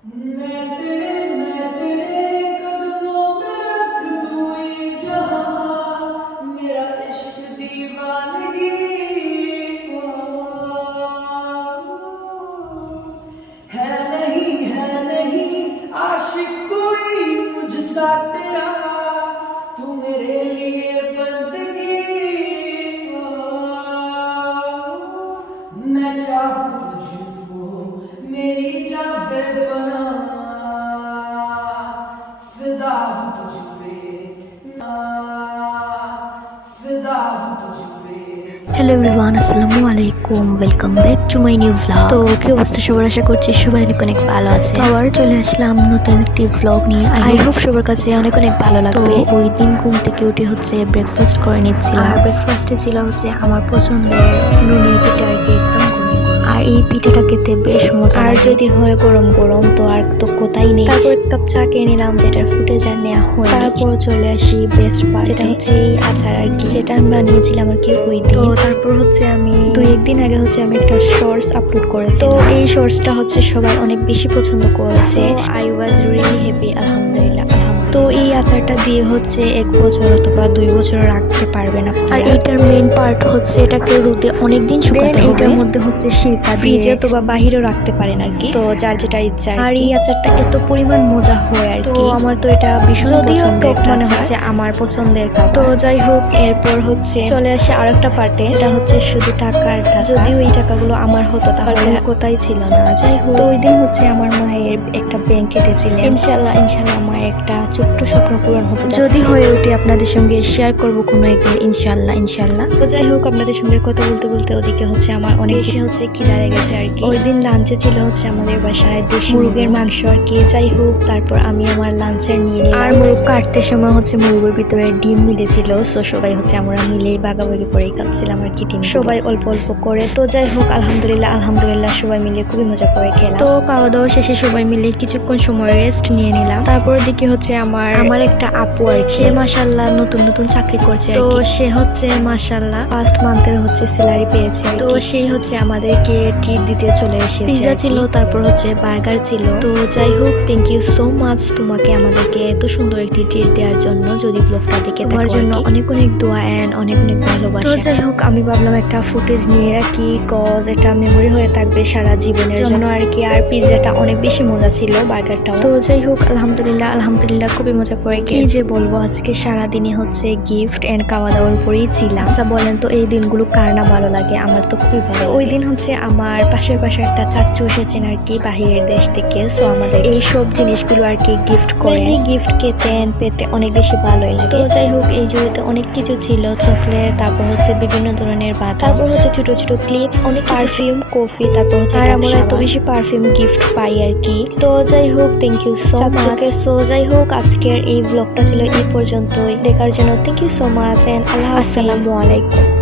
मैं तेरे कदमों में रख दूं ये जहां, मेरा इश्क दीवानगी है नहीं आशिक कोई मुझसा तेरा, तू मेरे लिए बंदगी। मैं चाहूं तुझको मेरी जान बेपना, फिदा हूं तुझ पे, फिदा हूं तुझ पे। হ্যালো এভরিওয়ান, আসসালামু আলাইকুম, welcome back to my new vlog. তো কি অবস্থা সবার, আশা করছি সবাই অনেক অনেক ভালো আছে। আবার চলে আসলাম নতুন একটি ভ্লগ নিয়ে। আই হোপ সবার কাছে অনেক অনেক ভালো লাগবে। তো ওই দিন ঘুম থেকে উঠে হচ্ছে ব্রেকফাস্ট করে নিচ্ছিলাম। আর ব্রেকফাস্টে ছিল হচ্ছে আমার পছন্দের নুনের পিঠা, আর কি একদম আর এই পিঠাটা খেতে বেশ মজা। আর যদি হয় গরম গরম তো আর তো কোথায় নেই। তারপর এক কাপ চা খেয়ে নিলাম, যেটার ফুটেজ আর নেওয়া হয়। তারপর চলে আসি বেস্ট পার্ট, যেটা হচ্ছে এই আচার আর কি, যেটা আমি বানিয়েছিলাম আর কি ওই দিন। তো তারপর হচ্ছে আমি একদিন আগে হচ্ছে আমি একটা শর্টস আপলোড করেছি। তো এই শর্টসটা হচ্ছে সবাই অনেক বেশি পছন্দ করেছে। আই ওয়াজ রিয়েলি হ্যাপি, আলহামদুলিল্লাহ। তো এই আচারটা দিয়ে হচ্ছে 1 বছর অথবা 2 বছর রাখতে পারবেন আপনারা। আর এইটার মেইন পার্ট হচ্ছে এটাকে রোদে অনেকদিন শুকাতে হবে। এটার মধ্যে হচ্ছে সিরকা ফ্রিজে অথবা বাহিরেও রাখতে পারেন আর কি, তো যার যেটা ইচ্ছা। আর এই আচারটা এত পরিমাণ মজা হয় আর কি, আমার তো এটা ভীষণ পছন্দের, মনে হচ্ছে আমার পছন্দের খাবার। তো যাই হোক, এরপর হচ্ছে চলে আসে আরেকটা পার্টে, যেটা হচ্ছে শুধু টাকার টাকা। যদিও এই টাকাগুলো আমার হতো তাহলে কোথায় ছিল না। যাই হোক, তো ওই দিন হচ্ছে আমার মায়ের একটা ব্যাংক কেটেছিলেন। ইনশাল্লাহ মায়ের একটা ছোট্ট স্বপ্ন পূরণ হতে যাচ্ছে। যদি হয়ে ওঠে আপনাদের সঙ্গে শেয়ার করব কোনো একদিন, ইনশাল্লাহ। তো যাই হোক, আপনাদের সঙ্গে কথা বলতে বলতে ওদিকে হচ্ছে আমার অনেক বেশি হচ্ছে খিদা লেগেছে আর কি। ওই দিন লাঞ্চে ছিল হচ্ছে আমাদের বাসায় দেশি মুরগের মাংস আর কি। যাই হোক, তারপর আমি আমার লাঞ্চে নিয়ে নিলাম। আর মুরগ কাটতে সময় হচ্ছে মুরগের ভিতরে ডিম মিলেছিল, সো সবাই হচ্ছে আমরা মিলেই ভাগাভাগি করে খাচ্ছিলাম আর কি, ডিম সবাই অল্প অল্প করে। তো যাই হোক, আলহামদুলিল্লাহ সবাই মিলে খুবই মজা করে খেলাম। তো খাওয়া দাওয়া শেষে সবাই মিলে কিছুক্ষণ সময় রেস্ট নিয়ে নিলাম। তারপর দিকে হচ্ছে আমার একটা আপু আর সে মাশাআল্লাহ নতুন চাকরি করছে। তো সে হচ্ছে মাশাআল্লাহ ফার্স্ট মান্থের হচ্ছে স্যালারি পেয়েছে। তো সেই হচ্ছে আমাদেরকে ট্রিট দিতে চলে এসেছে। পিৎজা ছিল, তারপর হচ্ছে বার্গার ছিল। তো যাই হোক, থ্যাংক ইউ সো মাচ তোমাকে আমাদেরকে এত সুন্দর একটি ট্রিট দেওয়ার জন্য। যদি ব্লগটা দেখে তোমার জন্য অনেক অনেক দোয়া এন্ড অনেক অনেক ভালোবাসা। তো যাই হোক, আমি ভাবলাম একটা ফুটেজ নিয়ে রাখি, কজ এটা মেমোরি হয়ে থাকবে সারা জীবনের জন্য আর কি। আর পিৎজাটা অনেক বেশি মজা ছিল, বার্গারটাও। তো যাই হোক, আলহামদুলিল্লাহ খুবই মজা করে। কি যে বলবো, আজকে সারাদিনই হচ্ছে গিফট এন্ড খাওয়া দাওয়ার উপরেই ছিলাম। আচ্ছা বলেন তো, এই দিনগুলো কার না ভালো লাগে? আমার তো খুবই ভালো। ওই দিন হচ্ছে আমার পাশের একটা চাচু এসেছেন আর কি বাহিরের দেশ থেকে, সো আমাদের এই সব জিনিসগুলো আর কি গিফট করে। গিফট পেতে অনেক বেশি ভালোই লাগে। তো যাই হোক, এই জড়িতে অনেক কিছু ছিল, চকলেট, তারপর হচ্ছে বিভিন্ন ধরনের বাদাম, তারপর হচ্ছে ছোট ছোট ক্লিপস, অনেক পারফিউম, কফি, তারপর হচ্ছে আর আমরা এত বেশি পারফিউম গিফট পাই আর কি। তো যাই হোক, thank you so much. So যাই হোক, আজকের এই ব্লগটা ছিল এই পর্যন্তই। দেখার জন্য thank you so much and আসসালামু আলাইকুম।